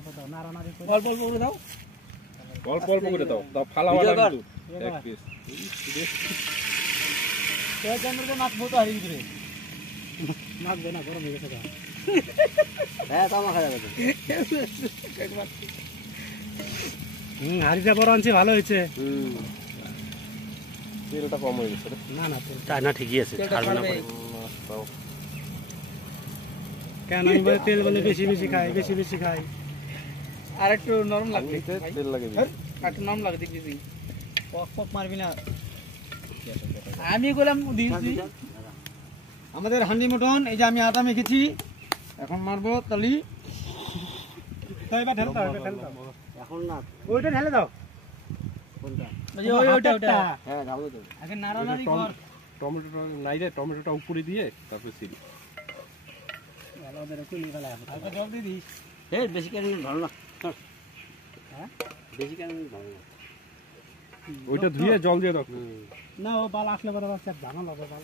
অল্প অল্প করে দাও অল্প অল্প করে দাও দাও ফালাওয়া না কিন্তু এক পিস এই জন্মতে মাছ মতো হারিয়ে দিবে মাছ দেনা গরম হয়ে গেছে হ্যাঁ তামা খাওয়া যাবে হারিটা বড় আনছে ভালো হয়েছে তেলটা কম হয়ে গেছে না না তাই না ঠিকই আছে ছাড়বে না পরে কেন আমি বলে তেল বলে বেশি বেশি খাই আর একটু নরম লাগবে তেল লাগে একটু নরম লাগে দেখবি পক পক মারবি না আমি বললাম দিয়েছি আমাদের হান্ডি মটন এই যে আমি আটা মেখেছি এখন মারবো তালি এখন না ওইটা ঢেলে দাও কোনটা ওইটা হ্যাঁ দাও তো আগে নাড়ানাড়ি কর টমেটোটা নাই রে টমেটোটা উপরে দিয়ে তারপর সিল ভালো করে কুলি গলা হালকা জল দিয়ে দিস এই বেশি করে ভালো না হ্যাঁ বেশি করে ভালো না ওইটা ধুয়ে জল দিয়ে দাও না ও বাল আসলে বড় বাচ্চা জানা লাগে বাল